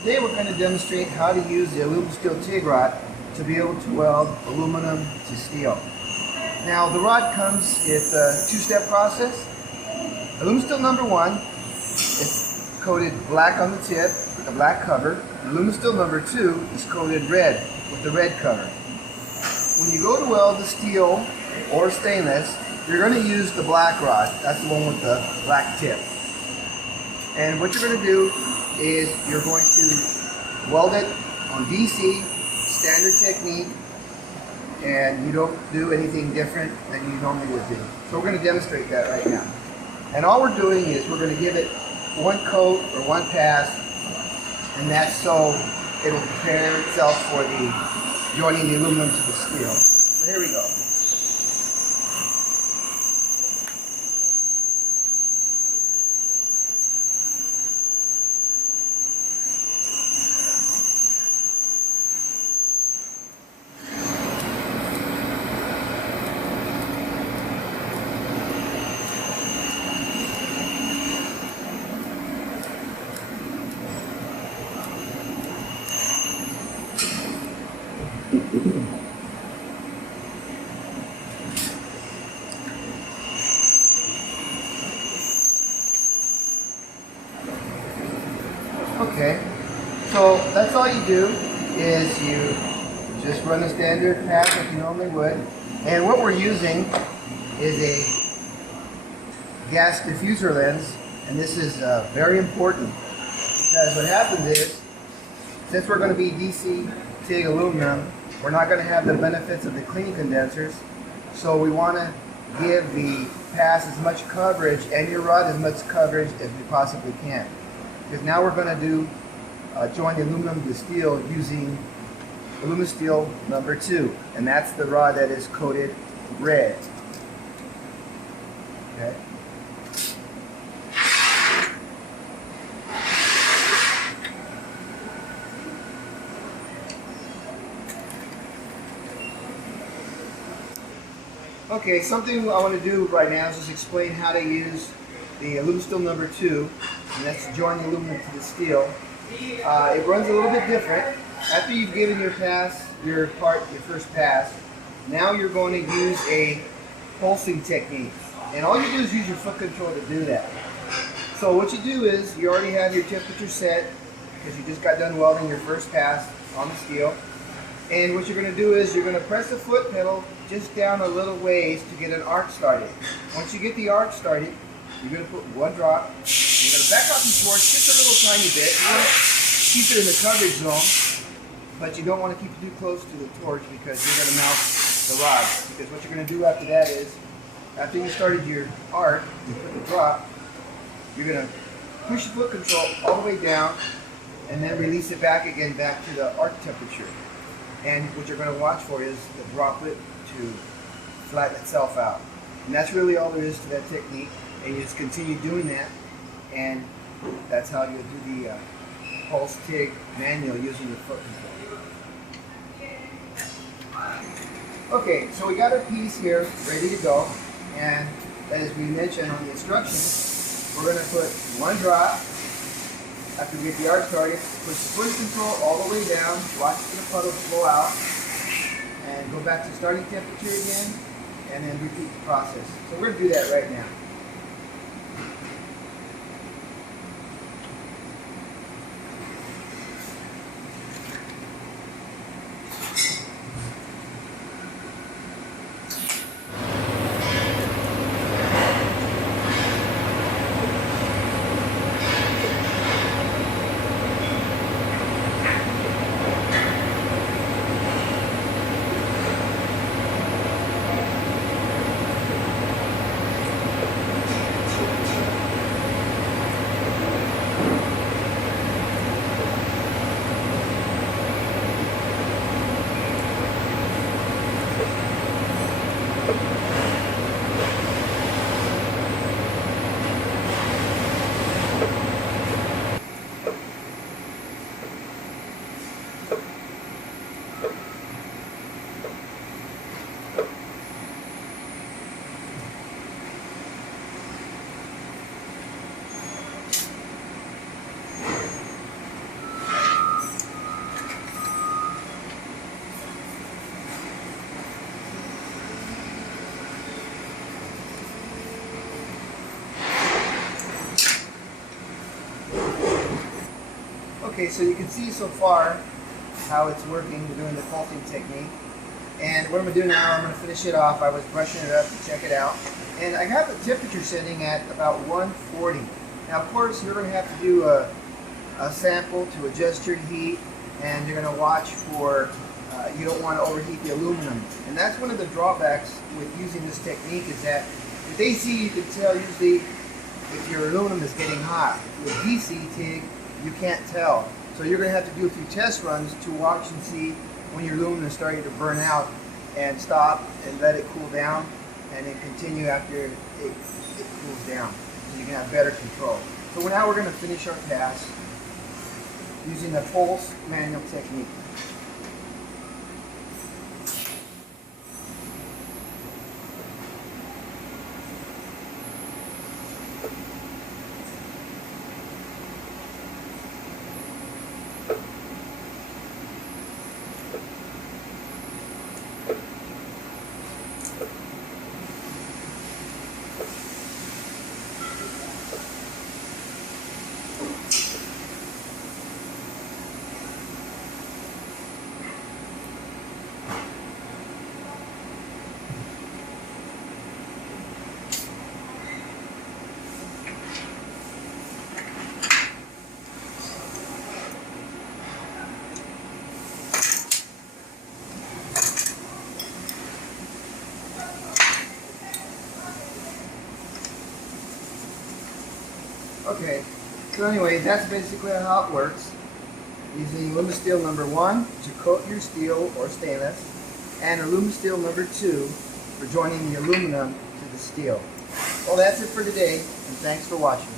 Today we're going to demonstrate how to use the aluminum steel TIG rod to be able to weld aluminum to steel. Now the rod comes, it's a two-step process. Aluminum steel number 1, it's coated black on the tip with a black cover. Aluminum steel number 2 is coated red with the red cover. When you go to weld the steel or stainless, you're going to use the black rod. That's the one with the black tip. And what you're going to do is you're going to weld it on DC, standard technique, and you don't do anything different than you normally would do. So we're going to demonstrate that right now. And all we're doing is we're going to give it one coat or one pass, and that's so it'll prepare itself for the joining the aluminum to the steel. So here we go. Okay, so that's all you do is you just run a standard pass like you normally would. And what we're using is a gas diffuser lens, and this is very important because what happens is, since we're going to be DC TIG aluminum, we're not going to have the benefits of the cleaning condensers, so we want to give the pass as much coverage and your rod as much coverage as we possibly can. Because now we're going to do join the aluminum to steel using aluminum steel number 2, and that's the rod that is coated red. Okay. Okay, something I want to do right now is just explain how to use the aluminum steel number 2, and that's to join the aluminum to the steel. It runs a little bit different. After you've given your pass, your first pass, now you're going to use a pulsing technique. And all you do is use your foot control to do that. So what you do is, you already have your temperature set, because you just got done welding your first pass on the steel. And what you're going to do is, you're going to press the foot pedal just down a little ways to get an arc started. Once you get the arc started, you're going to put one drop. You're going to back off your torch just a little tiny bit. You want to keep it in the coverage zone, but you don't want to keep it too close to the torch because you're going to melt the rod. Because what you're going to do after that is, after you started your arc, you put the drop, you're going to push the foot control all the way down and then release it back again back to the arc temperature. And what you're going to watch for is the droplet to flatten itself out. And that's really all there is to that technique. And you just continue doing that, and that's how you do the pulse TIG manual using your foot control. Okay, so we got our piece here ready to go, and as we mentioned on the instructions, we're going to put one drop. After we get the arc started, push the foot control all the way down, watch for the puddle flow out, and go back to starting temperature again, and then repeat the process. So we're going to do that right now. Okay, so you can see so far how it's working. We're doing the pulsing technique. And what I'm going to do now, I'm going to finish it off. I was brushing it up to check it out. And I got the temperature setting at about 140. Now, of course, you're going to have to do a sample to adjust your heat. And you're going to watch for, you don't want to overheat the aluminum. And that's one of the drawbacks with using this technique is that with AC, you can tell usually if your aluminum is getting hot. With DC TIG, you can't tell. So you're going to have to do a few test runs to watch and see when your aluminum is starting to burn out, and stop and let it cool down, and then continue after it cools down, so you can have better control. So now we're going to finish our pass using the pulse manual technique. Okay, so anyway, that's basically how it works. Using Aluma steel number 1 to coat your steel or stainless, and Aluma steel number 2 for joining the aluminum to the steel. Well, that's it for today, and thanks for watching.